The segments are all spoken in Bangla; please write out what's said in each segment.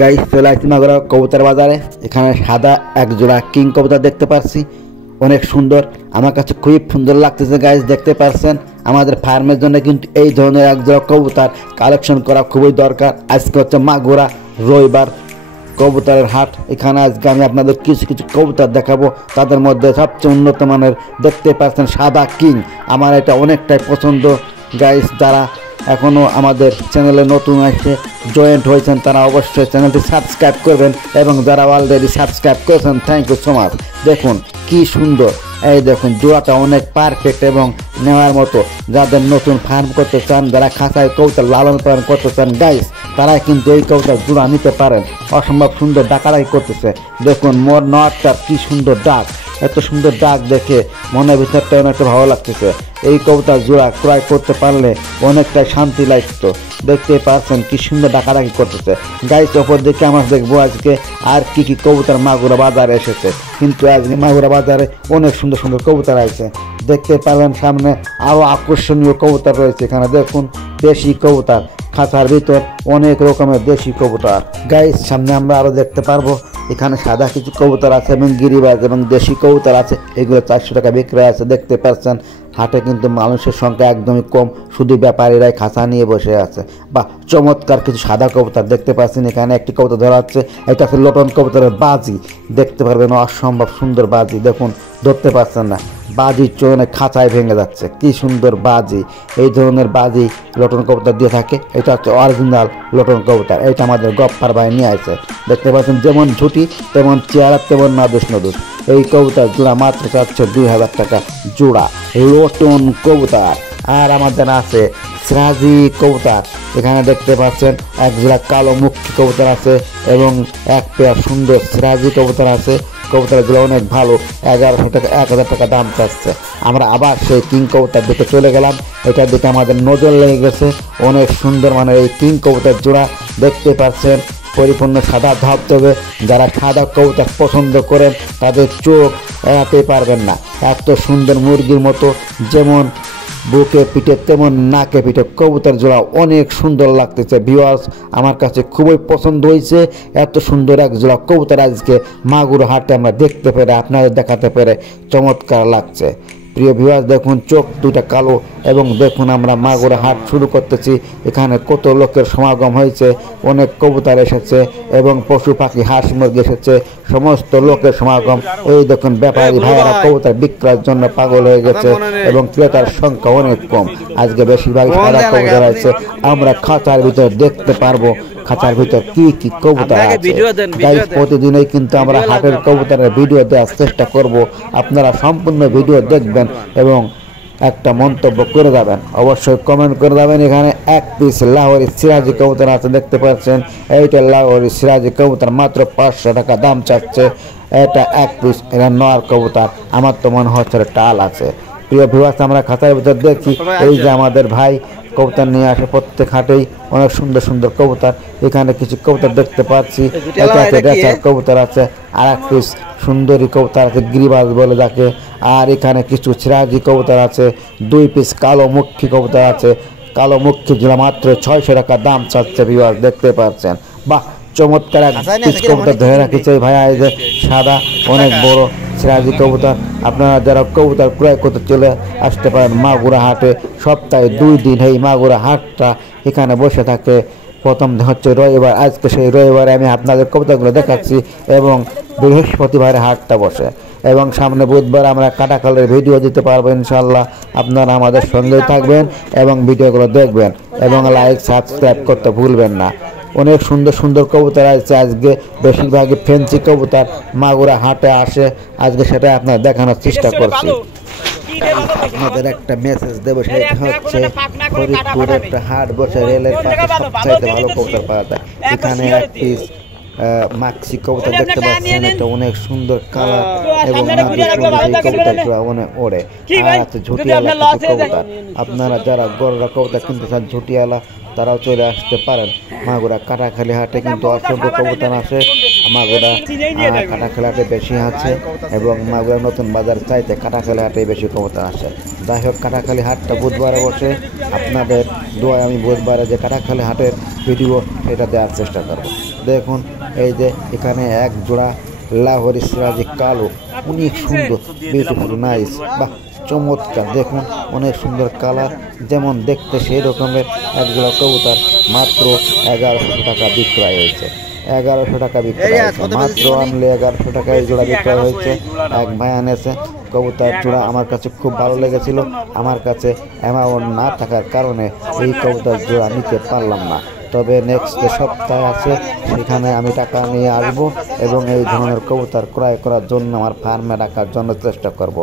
গাইস চলে আসছি মাগুরা কবুতর বাজারে। এখানে সাদা এক জোড়া কিং কবুতর দেখতে পাচ্ছি, অনেক সুন্দর, আমার কাছে খুবই সুন্দর লাগতেছে। গাইস দেখতে পাচ্ছেন আমাদের ফার্মের জন্য কিন্তু এই ধরনের এক জোড়া কবুতর কালেকশন করা খুবই দরকার। আজকে হচ্ছে মাগুরা রবিবার কবুতরের হাট। এখানে আজকে আমি আপনাদের কিছু কিছু কবুতর দেখাবো, তাদের মধ্যে সবচেয়ে উন্নত মানের দেখতে পাচ্ছেন সাদা কিং। আমার এটা অনেকটাই পছন্দ। গাইস যারা এখনও আমাদের চ্যানেলে নতুন আসে জয়েন্ট হয়েছেন তারা অবশ্যই চ্যানেলটি সাবস্ক্রাইব করবেন, এবং যারা অলরেডি সাবস্ক্রাইব করেছেন থ্যাংক ইউ সো মাচ। দেখুন কি সুন্দর, এই দেখুন জোড়াটা অনেক পারফেক্ট এবং নেওয়ার মতো। যাদের নতুন ফার্ম করতে চান, যারা খাঁচায় কবুতর লালন পালন করতে চান গাইস, তারাই কিন্তু এই কবুতর জোড়া নিতে পারেন। অসম্ভব সুন্দর ডাকাডাকি করতেছে, দেখুন মোর নটটার কি সুন্দর ডাক, এত সুন্দর ডাক দেখে মনের ভিতরটা অনেকটা ভালো লাগতেছে। এই কবুতর জোড়া ক্রয় করতে পারলে অনেকটাই শান্তি লাগতো। দেখতে পাচ্ছেন কি সুন্দর ডাকাডাকি করতেছে। গাইস অপর দিকে আমরা দেখবো আজকে আর কি কি কবুতর মাগুরা বাজারে এসেছে। কিন্তু আজকে মাগুরা বাজারে অনেক সুন্দর সুন্দর কবুতর আছে, দেখতে পারবেন সামনে আরও আকর্ষণীয় কবুতর রয়েছে। এখানে দেখুন দেশি কবুতর, খাঁচার ভিতর অনেক রকমের দেশি কবুতর। গাইস সামনে আমরা আরও দেখতে পারবো এখানে সাদা কিছু কবুতর আছে এবং গিরিবাজ এবং দেশি কবুতর আছে, এগুলো 400 টাকা বিক্রয় আছে। দেখতে পাচ্ছেন হাটে কিন্তু মানুষের সংখ্যা একদমই কম, শুধু ব্যাপারীরাই খাঁচা নিয়ে বসে আছে। বা চমৎকার কিছু সাদা কবুতর দেখতে পাচ্ছেন। এখানে একটি কবুতর ধরা হচ্ছে, এটা হচ্ছে লটন কবুতরের বাজি। দেখতে পারবেন অসম্ভব সুন্দর বাজি, দেখুন ধরতে পারছেন না, বাজির চোখে খাঁচায় ভেঙে যাচ্ছে, কি সুন্দর বাজি। এই ধরনের বাজি লটন কবুতর দিয়ে থাকে, এটা হচ্ছে অরিজিনাল লটন কবুতর। এটা আমাদের গপ্পার ভাই নিয়ে আসে। দেখতে পাচ্ছেন যেমন ঝুটি তেমন চেহারা তেমন নাদুস নদুস। এই কবুতর জোড়া মাত্র চাচ্ছে 2000 টাকা জোড়া লটন কবুতর। আর আমাদের আছে সিরাজি কবুতর। এখানে দেখতে পাচ্ছেন এক জোড়া কালো মুখী কবুতর আছে এবং এক পেয়ার সুন্দর সিরাজি কবুতর আছে। কবুতরগুলো অনেক ভালো, 1100 টাকা 1000 টাকা দাম চাচ্ছে। আমরা আবার সেই কিং কবুতর দিকে চলে গেলাম, এটার দিকে আমাদের নজর লেগে গেছে। অনেক সুন্দর মানে এই কিং কবুতর জোড়া দেখতে পাচ্ছেন পরিপূর্ণ সাদা ধবধবে। যারা সাদা কবুতর পছন্দ করেন তাদের চোখ এড়াতে পারবেন না, এত সুন্দর মুরগির মতো, যেমন বুকে পিঠে তেমন নাকে পিঠে কবুতর জোড়া অনেক সুন্দর লাগতেছে। ভিউয়ার্স আমার কাছে খুবই পছন্দ হয়েছে, এত সুন্দর এক জোড়া কবুতর আজকে মাগুরা হাটে আমরা দেখতে পেরে আপনাদের দেখাতে পেরে চমৎকার লাগছে। প্রিয় ভিউয়ার্স দেখুন চোখ দুটা কালো, এবং দেখুন আমরা মাগুরা হাট শুরু করতেছি। এখানে কত লোকের সমাগম হয়েছে, অনেক কবুতর এসেছে এবং পশু পাখি হাঁস মুরগি এসেছে, সমস্ত লোকের সমাগম। এই দেখুন ব্যাপারী ভাইয়েরা কবুতর বিক্রয়ের জন্য পাগল হয়ে গেছে এবং ক্রেতার সংখ্যা অনেক কম। আজকে বেশিরভাগ সাদা কবুতর আছে, আমরা খাঁচার ভিতর দেখতে পারবো খাঁচার ভিতর কি কি কবুতর আছে। গাইস প্রতিদিনই কিন্তু আমরা হাটের কবুতরের ভিডিও দেওয়ার চেষ্টা করব, আপনারা সম্পূর্ণ ভিডিও দেখবেন এবং একটা মন্তব্য করে যাবেন, অবশ্যই কমেন্ট করে যাবেন। এখানে এক পিস লাহোরি সিরাজি কবুতর আছে, দেখতে পাচ্ছেন এইটা লাহোরি সিরাজি কবুতর মাত্র 500 টাকা দাম চাচ্ছে। এটা এক পিস, এটা নর কবুতর, আমার তো মনে হচ্ছে টাল আছে। প্রিয় ভিউয়ার্স আমরা খাঁচার ভিতর দেখি, এই যে আমাদের ভাই কবুতর নিয়ে আসে প্রত্যেক হাটেই অনেক সুন্দর সুন্দর কবুতর। এখানে কিছু কবুতর দেখতে পাচ্ছি, এটা আছে রেসার কবুতর আছে, আর এক পিস সুন্দরী কবুতর আছে গিরিবাজ বলে যাকে। আর এখানে কিছু সিরাজি কবুতর আছে, 2 পিস কালো মুখী কবুতর আছে। কালো মুখী জোড়া মাত্র 600 টাকা দাম চাচ্ছে। ভিউয়ার্স দেখতে পাচ্ছেন, বাহ চমৎকার এক পিস কবুতর ধরে রাখেছে ভাইয়া। এই যে সাদা অনেক বড় সিরাজি কবুতর। আপনারা যারা কবুতর ক্রয় করতে চলে আসতে পারেন মাগুরা হাটে, সপ্তাহে 2 দিন এই মাগুরা হাটটা এখানে বসে থাকে। প্রথম হচ্ছে রবিবার, আজকে সেই রবিবারে আমি আপনাদের কবুতরগুলো দেখাচ্ছি, এবং বৃহস্পতিবারে হাটটা বসে, এবং সামনে বুধবার আমরা কাটাখালের ভিডিও দিতে পারবো ইনশাল্লাহ। আপনারা আমাদের সঙ্গেই থাকবেন এবং ভিডিওগুলো দেখবেন এবং লাইক সাবস্ক্রাইব করতে ভুলবেন না। অনেক সুন্দর সুন্দর কবুতর আছে আজকে, বেশিরভাগই ফেন্সি কবুতর মাগুরা হাটে আসে, আজকে সেটা আপনার দেখানোর চেষ্টা করছি। আপনাদের একটা মেসেজ দেবো, সেটা হচ্ছে ফরিদপুর একটা হাট বসে, রেলের পাশে সবচাইতে ভালো কবুতর পাওয়া যায়। এখানে এক পিস মাক্সি কবুতর দেখতে পাচ্ছেন, এটা অনেক সুন্দর কালার এবং কবুতরটা অনেক ওড়ে। আর আছে ঝুটিয়ালা কিছু কবুতর, আপনারা যারা গরুরা কবুতর কিনতে চান ঝুটিয়ালা তারাও চলে আসতে পারেন। মাগুরা কাটাখালী হাটে কিন্তু অসংখ্য কবুতর আছে, মাগুরা কাটাখালী হাটে বেশি আছে এবং মাগুরা নতুন বাজার চাইতে কাটাখালী হাটে বেশি কবুতর আছে। যাই হোক কাটাখালী হাটটা বুধবারে বসে, আপনাদের দোয়ায় আমি বুধবারে যে কাটাখালী হাটের ভিডিও এটা দেওয়ার চেষ্টা করব। দেখুন এই যে এখানে এক জোড়া লাহোরি সিরাজি কালো, অনেক সুন্দর, বিউটিফুল, নাইস, বাহ চমৎকার। দেখুন অনেক সুন্দর কালার, যেমন দেখতে সেই রকমের এক জোড়া কবুতর মাত্র 1100 টাকা বিক্রয় হয়েছে। 1100 টাকা বিক্রয় হয়েছে, মাত্র আনলে 1100 টাকা এই জোড়া বিক্রয় হয়েছে। এক ভাই আনেছে কবুতর জোড়া, আমার কাছে খুব ভালো লেগেছিল। আমার কাছে অ্যামাউন্ট না থাকার কারণে এই কবুতর জোড়া নিতে পারলাম না, তবে নেক্সট যে সপ্তাহে আছে সেখানে আমি টাকা নিয়ে আসব এবং এই ধরনের কবুতর ক্রয় করার জন্য আমার ফার্মে রাখার জন্য চেষ্টা করব।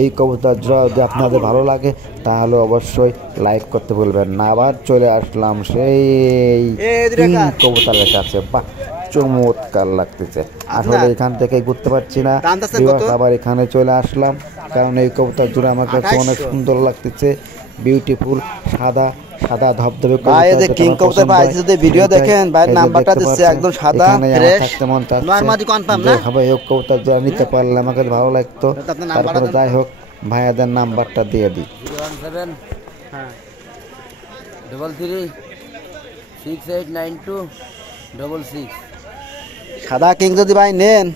এই কবুতর জোড়া যদি আপনাদের ভালো লাগে তাহলে অবশ্যই লাইক করতে ভুলবেন না। আবার চলে আসলাম সেই কবুতরের কাছে, বাহ চমৎকার লাগতেছে। আসলে এখান থেকে ঘুরতে পারছি না, আবার এখানে চলে আসলাম কারণ এই কবুতর জোড়া আমার কাছে অনেক সুন্দর লাগতেছে, বিউটিফুল, সাদা সাদা ধবধবে কবুতর। ভিডিও দেখেন ভাই, নাম্বারটা দিচ্ছে একদম সাদা ফ্রেশ, নরমালি কনফার্ম না ভাই। এই কবুতর যারা নিতে পারলে আমাকে ভালো লাগতো। তারপরে যাই হোক ভাইয়াদের নাম্বারটা দিয়ে দিই। 017 হ্যাঁ 33 6892 66। সাদা কিং যদি ভাই নেন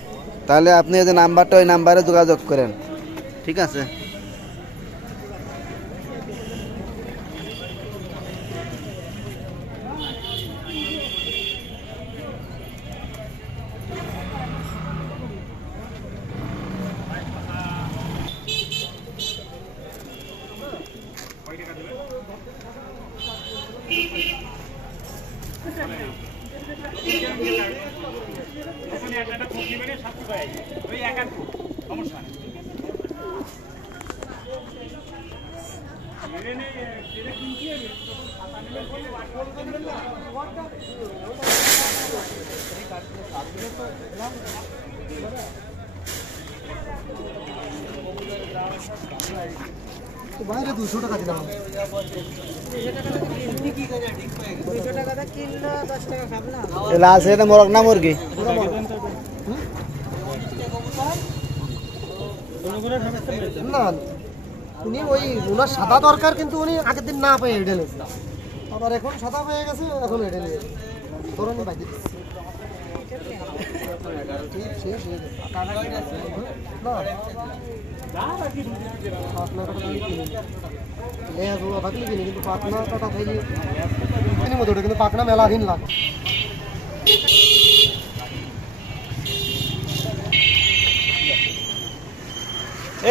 তাহলে আপনি যে নাম্বারটা ওই নাম্বারে যোগাযোগ করেন, ঠিক আছে? বাইরে 200 টাকা দিলাম। লাল সেটা মোরগ না মুরগি? না উনি ওই ওনার সাদা দরকার, কিন্তু উনি আগের দিন না পেয়ে হেঁটে নিয়েছে, আবার এখন সাদা পেয়ে গেছে, এখন হেঁটে নিয়ে ধরুন বাইরে কিন্তু পাকনা কাটা খাইলে কিন্তু পাকনা মেলা দিন লাগ।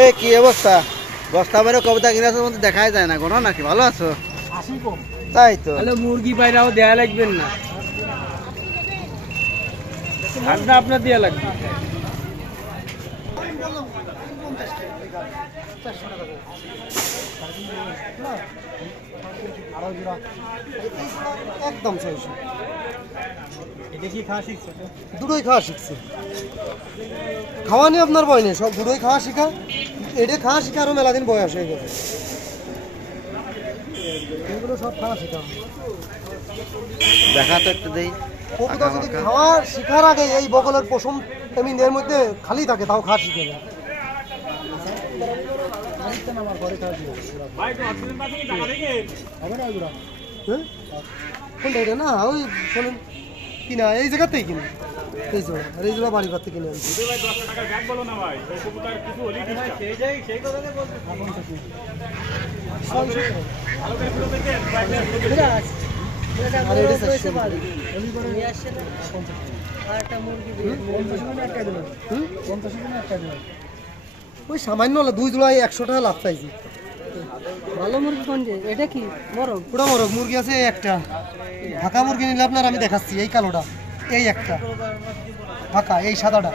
এ কি অবস্থা? বস্তা বাইরে কবিতা কিনার মধ্যে দেখাই যায় না কোনো, নাকি ভালো আছো? তাই তো, তাহলে মুরগি বাইরাও দেয়া লাগবেন না, ঠান্ডা আপনার দেয়া লাগবে। একদম 600। এটা কি খাওয়া শিখছে? দুটোই খাওয়া শিখছে, খাওয়া নিয়ে আপনার বয় নেই, সব দুটোই খাওয়া শিখা। এটা খাওয়া শিখা আরো মেলা দিন বয়স হয়ে গেছে, এগুলো সব খাওয়া শিখা। দেখা তো একটু দেই। কবুতর যদি খাওয়া শিখার আগে এই বগলের পশম এর মধ্যে খালি থাকে, তাও খাওয়া শিখে যায়। কোনটা এটা? না ওই শোনেন কিনা এই জায়গাতেই কিনে, এই জোড়া আর এই জোড়া বাড়ি করতে কিনে আনছি। ওই সামান্য 2 জোড়ায় 100 টাকা লাভ চাইছি। ভালো মুরগি কোনটা? এটা কি মরম? পুরো মরক মুরগি আছে একটা। ঢাকা মুরগি নিলে আপনার আমি দেখাচ্ছি, এই কালোটা, এই একটা ঢাকা, এই সাদাটা।